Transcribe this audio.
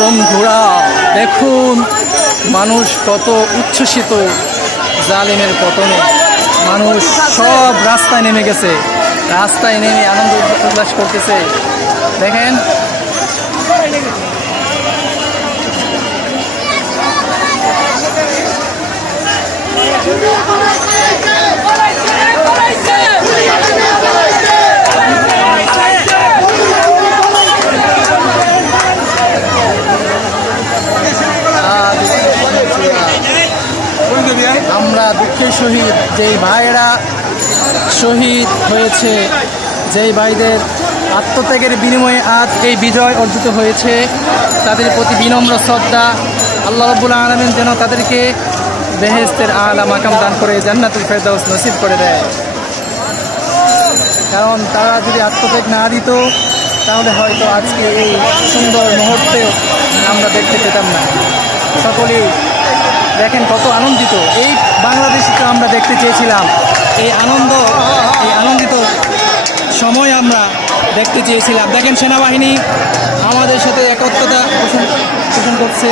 বন্ধুরা দেখুন মানুষ কত উচ্ছ্বসিত জালেমের পতনে। মানুষ সব রাস্তায় নেমে গেছে, রাস্তায় নেমে আনন্দ উল্লাস করতেছে। দেখেন আমরা দুঃখের সহিত যেই ভাইয়েরা শহীদ হয়েছে, যেই ভাইদের আত্মত্যাগের বিনিময়ে আজ এই বিজয় অর্জিত হয়েছে, তাদের প্রতি বিনম্র শ্রদ্ধা। আল্লাহ রাব্বুল আলামিন যেন তাদেরকে বেহেশতের আলা মাকাম দান করে জান্নাতুল ফেরদাউস নসিব করে দেয়। কারণ তারা যদি আত্মত্যাগ না দিত তাহলে হয়তো আজকে এই সুন্দর মুহূর্তে আমরা দেখতে পেতাম না। সকলেই দেখেন কত আনন্দিত। এই বাংলাদেশকে আমরা দেখতে চেয়েছিলাম, এই আনন্দিত সময় আমরা দেখতে চেয়েছিলাম। দেখেন সেনাবাহিনী আমাদের সাথে একত্রতা পোষণ করছে।